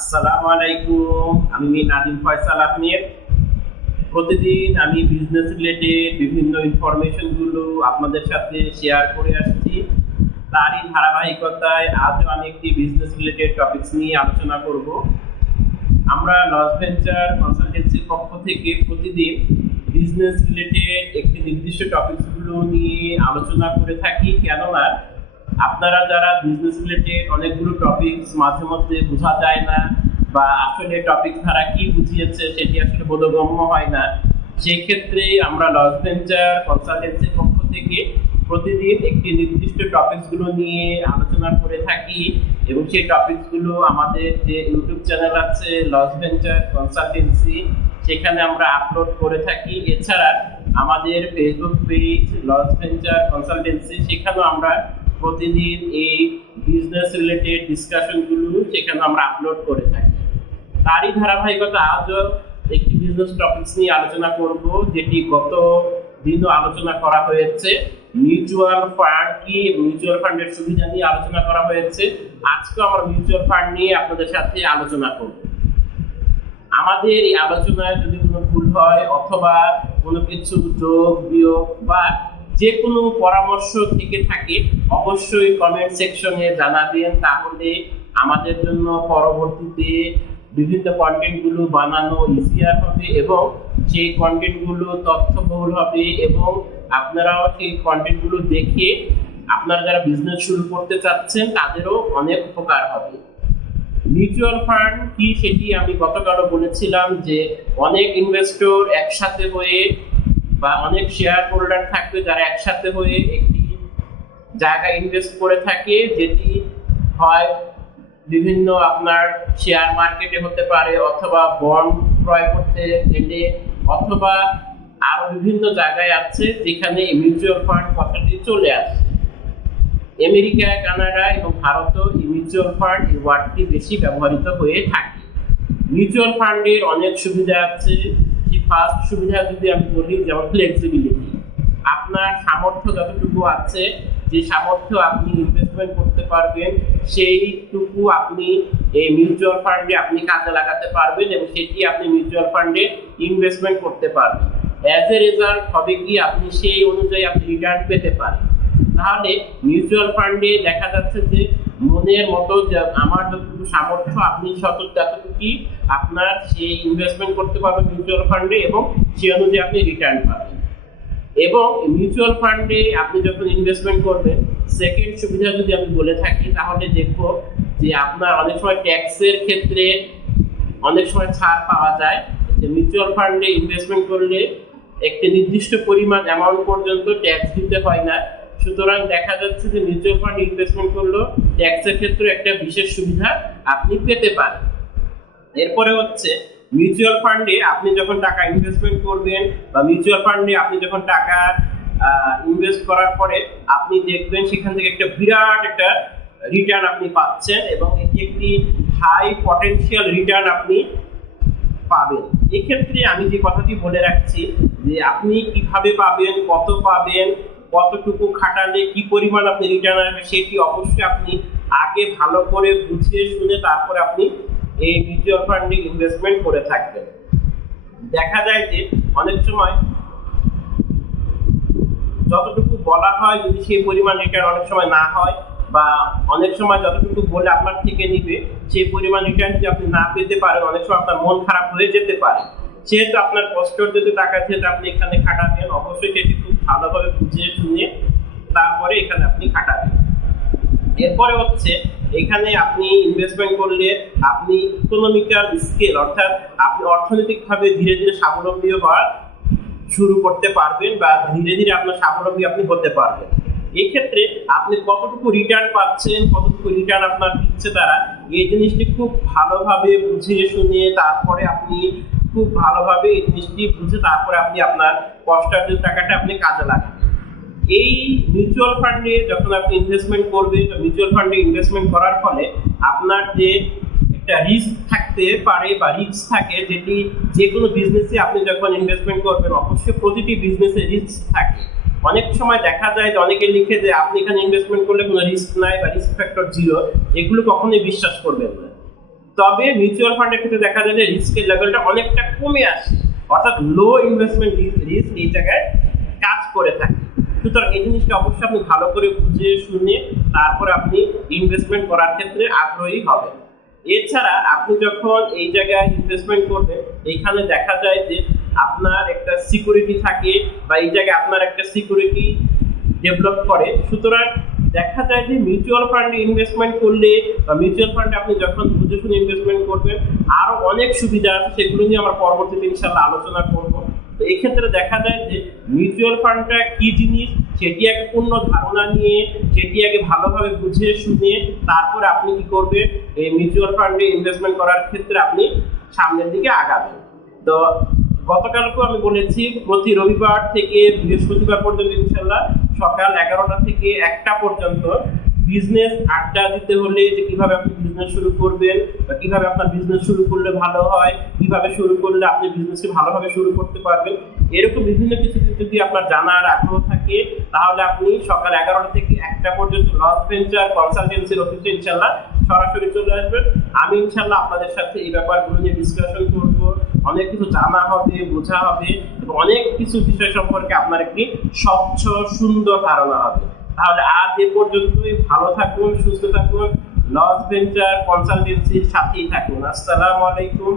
আসসালামু আলাইকুম। আমি নাদিম ফয়সাল আহমেদ। প্রতিদিন আমি বিজনেস রিলেটেড বিভিন্ন ইনফরমেশনগুলো আপনাদের সাথে শেয়ার করে আসছি। তারই ধারাবাহিকতায় আজও আমি একটি বিজনেস রিলেটেড টপিকস নিয়ে আলোচনা করব। আমরা লস ভেঞ্চার কনসালটেন্সির পক্ষ থেকে প্রতিদিন বিজনেস রিলেটেড একটি নির্দিষ্ট টপিকসগুলো নিয়ে আলোচনা করে থাকি। কেননা আপনারা যারা বিজনেস রিলেটেড অনেকগুলো টপিকস মাঝে মধ্যে বোঝা যায় না, বা আসলে টপিক ধারা কি বুঝিয়েছে সেটি আসলে বোধগম্য হয় না সেই ক্ষেত্রে আমরা লস ভেঞ্চার কনসালটেন্সির পক্ষ থেকে প্রতিদিন একটি নির্দিষ্ট টপিকসগুলো নিয়ে আলোচনা করে থাকি এবং সেই টপিকসগুলো আমাদের যে ইউটিউব চ্যানেল আছে লস ভেঞ্চার কনসালটেন্সি সেখানে আমরা আপলোড করে থাকি। এছাড়া আমাদের Facebook page loss venture consultancy সেখানেও আমরা প্রতিদিন এই বিজনেস রিলেটেড ডিসকাশনগুলো সেখানে আমরা আপলোড করে থাকি। তারই ধারাবাহিকতা আজও একটি বিজনেস টপিকস নিয়ে আলোচনা করব, যেটি গত দিনও আলোচনা করা হয়েছে। মিউচুয়াল ফান্ড কি মিউচুয়াল ফান্ডের সুবিধা নিয়ে আলোচনা করা হয়েছে। আজকেও আমরা মিউচুয়াল ফান্ড নিয়ে আপনাদের সাথে আলোচনা করব। আমাদের এই আলোচনায় যদি কোনো ভুল হয় অথবা কোনো কিছু যোগ বিয়োগ বা যে কোনো পরামর্শ থেকে থাকে, অবশ্যই কমেন্ট সেকশনে জানাবেন। তাহলে আমাদের জন্য পরবর্তীতে বিভিন্ন কন্টেন্টগুলো বানানো ইজিয়ার হবে এবং সেই কন্টেন্টগুলো তথ্যবহুল হবে এবং আপনারাও সেই কন্টেন্টগুলো দেখে আপনারা যারা বিজনেস শুরু করতে চাচ্ছেন, তাদেরও অনেক উপকার হবে। মিউচুয়াল ফান্ড কি সেটি আমি গতকালও বলেছিলাম যে অনেক ইনভেস্টর একসাথে হয়ে বা অনেক শেয়ার হোল্ডার থাকবে যারা একসাথে হয়ে একটি জায়গায় ইনভেস্ট করে থাকে, যেটি হয় বিভিন্ন আপনার শেয়ার মার্কেটে হতে পারে অথবা বন্ড ক্রয় করতে গেলে অথবা আরও বিভিন্ন জায়গায় আছে যেখানে মিউচুয়াল ফান্ড কথাটি চলে আসে। আমেরিকা, কানাডা এবং ভারতেও মিউচুয়াল ফান্ড এই ওয়ার্ডটি বেশি ব্যবহৃত হয়ে থাকে। মিউচুয়াল ফান্ডের অনেক সুবিধা আছে। যে ফার্স্ট সুবিধা যদি আমি বলি, যেমন ফ্লেক্সিবিলিটি আপনার সামর্থ্য যতটুকু আছে, যে সামর্থ্য আপনি ইনভেস্টমেন্ট করতে পারবেন, সেইটুকু আপনি এই মিউচুয়াল ফান্ডে আপনি কাজে লাগাতে পারবেন এবং সেটি আপনি মিউচুয়াল ফান্ডে ইনভেস্টমেন্ট করতে পারবেন। অ্যাজ এ রেজাল্ট হবে কি আপনি সেই অনুযায়ী আপনি রিটার্ন পেতে পারেন। তাহলে মিউচুয়াল ফান্ডে দেখা যাচ্ছে যে মনের মতো আমার যতটুকু সামর্থ্য, আপনি শত ততটুকুই আপনার সেই ইনভেস্টমেন্ট করতে পারবেন মিউচুয়াল ফান্ডে এবং সেই অনুযায়ী আপনি রিটার্ন পাবেন। এবং মিউচুয়াল ফান্ডে আপনি যখন ইনভেস্টমেন্ট করবেন সেকেন্ড সুবিধা যদি আমি বলে থাকি, তাহলে দেখব যে আপনার অনেক সময় ট্যাক্সের ক্ষেত্রে অনেক সময় ছাড় পাওয়া যায়। যে মিউচুয়াল ফান্ডে ইনভেস্টমেন্ট করলে একটি নির্দিষ্ট পরিমাণ অ্যামাউন্ট পর্যন্ত ট্যাক্স দিতে হয় না। সুতরাং দেখা যাচ্ছে যে মিউচুয়াল ফান্ড ইনভেস্টমেন্ট করলেও ট্যাক্সের ক্ষেত্রে একটা বিশেষ সুবিধা আপনি পেতে পারেন। এরপরে হচ্ছে মিউচুয়াল ফান্ডে আপনি যখন টাকা ইনভেস্টমেন্ট করবেন বা মিউচুয়াল ফান্ডে আপনি যখন টাকা ইনভেস্ট করার পরে আপনি দেখবেন সেখান থেকে একটা বিরাট একটা রিটার্ন আপনি পাচ্ছেন এবং এটি একটি হাই পটেনশিয়াল রিটার্ন আপনি পাবেন। এক্ষেত্রে আমি যে কথাটি বলে রাখছি যে আপনি কীভাবে পাবেন, কত পাবেন, কতটুকু খাটালে কি পরিমাণ আপনি রিটার্ন আসবে, সেটি অবশ্যই আপনি আগে ভালো করে বুঝিয়ে শুনে তারপরে আপনি এই মিউচুয়াল ফান্ডে ইনভেস্টমেন্ট করে থাকবেন দেখা যায় যে অনেক সময় যতটুকু বলা হয় যদি সেই পরিমাণ রিটার্ন অনেক সময় না হয় বা অনেক সময় যতটুকু বলে আপনার থেকে নিবে, সেই পরিমাণ রিটার্ন যদি আপনি না পেতে পারেন, অনেক সময় আপনার মন খারাপ হয়ে যেতে পারে। সেহেতু আপনার কষ্টর যদি টাকা, যেহেতু আপনি এখানে খাটাবেন, অবশ্যই সেটি খুব ভালোভাবে বুঝিয়ে শুনে তারপরে এখানে আপনি খাটাবেন। এরপরে হচ্ছে এখানে আপনি ইনভেস্টমেন্ট করলে আপনি ইকোনমিক্যাল স্কেল অর্থাৎ আপনি অর্থনৈতিকভাবে ধীরে ধীরে স্বাবলম্বী হওয়ার শুরু করতে পারবেন বা ধীরে ধীরে আপনার স্বাবলম্বী আপনি হতে পারবেন। এই ক্ষেত্রে আপনি কতটুকু রিটার্ন পাচ্ছেন, কতটুকু রিটার্ন আপনার দিচ্ছে তারা, এই জিনিসটি খুব ভালোভাবে বুঝিয়ে শুনিয়ে তারপরে আপনি খুব ভালোভাবে এই জিনিসটি বুঝে তারপরে আপনি আপনার কষ্টার্জিত টাকাটা আপনি কাজে লাগাবেন। এই মিউচুয়াল ফান্ডে যখন আপনি ইনভেস্টমেন্ট করবেন মিউচুয়াল ফান্ডে ইনভেস্টমেন্ট করার ফলে আপনার যে একটা রিস্ক থাকতে পারে বা রিস্ক থাকে, যেটি যে কোনো বিজনেসে আপনি যখন ইনভেস্টমেন্ট করবেন, অবশ্যই প্রতিটি বিজনেসে রিস্ক থাকে। অনেক সময় দেখা যায় যে অনেকে লিখে যে আপনি এখানে ইনভেস্টমেন্ট করলে কোনো রিস্ক নাই বা রিস্ক ফ্যাক্টর জিরো এগুলো কখনোই বিশ্বাস করবেন না। তবে মিউচুয়াল ফান্ডের ক্ষেত্রে দেখা যায় যে রিস্কের লেভেলটা অনেকটা কমে আসে। অর্থাৎ লো ইনভেস্টমেন্ট রিস্ক এই জায়গায় কাজ করে থাকে। সুতরাং এই জিনিসটা অবশ্যই আপনি ভালো করে বুঝে শুনে তারপরে আপনি ইনভেস্টমেন্ট করার ক্ষেত্রে আগ্রহী হবেন। এছাড়া আপনি যখন এই জায়গায় ইনভেস্টমেন্ট করবেন, এইখানে দেখা যায় যে আপনার একটা সিকিউরিটি থাকে বা এই জায়গায় আপনার একটা সিকিউরিটি ডেভেলপ করে। সুতরাং দেখা যায় যে মিউচুয়াল ফান্ডে ইনভেস্টমেন্ট করলে বা মিউচুয়াল ফান্ডে আপনি যখন বুঝে শুনে ইনভেস্টমেন্ট করবেন, আরও অনেক সুবিধা আছে। সেগুলো নিয়ে আমরা পরবর্তীতে ইনশাল্লাহ আলোচনা করব। তো এই ক্ষেত্রে দেখা যায় যে মিউচুয়াল ফান্ডটা কি জিনিস, সেটি এক পূর্ণ ধারণা নিয়ে, সেটি আগে ভালোভাবে বুঝে শুনে তারপরে আপনি কি করবেন? এই মিউচুয়াল ফান্ডে ইনভেস্টমেন্ট করার ক্ষেত্রে আপনি সামনের দিকে আগাবেন। তো গতকালকেও আমি বলেছি, প্রতি রবিবার থেকে বৃহস্পতিবার পর্যন্ত ইনশাল্লাহ সকাল এগারোটা থেকে একটা পর্যন্ত বিজনেস আড্ডা দিতে হলে যে কীভাবে আপনি বিজনেস শুরু করবেন বা কীভাবে আপনার বিজনেস শুরু করলে ভালো হয়, কীভাবে শুরু করলে আপনি বিজনেসটি ভালোভাবে শুরু করতে পারবেন, এরকম বিভিন্ন কিছু যদি আপনার জানার আগ্রহ থাকে, তাহলে আপনি সকাল এগারোটা থেকে একটা পর্যন্ত লস ভেঞ্চার কনসালটেন্সির অফিসে ইনশাল্লাহ সরাসরি চলে আসবেন। আমি ইনশাল্লাহ আপনাদের সাথে এই ব্যাপারগুলো নিয়ে ডিসকাশন করব। অনেক কিছু জানা হবে, বোঝা হবে এবং অনেক কিছু বিষয় সম্পর্কে আপনার একটি স্বচ্ছ, সুন্দর ধারণা হবে। তাহলে আজ এ পর্যন্তই। ভালো থাকুন, সুস্থ থাকুন। লস ভেঞ্চার কনসালটেন্সির সাথেই থাকুন। আসসালামু আলাইকুম।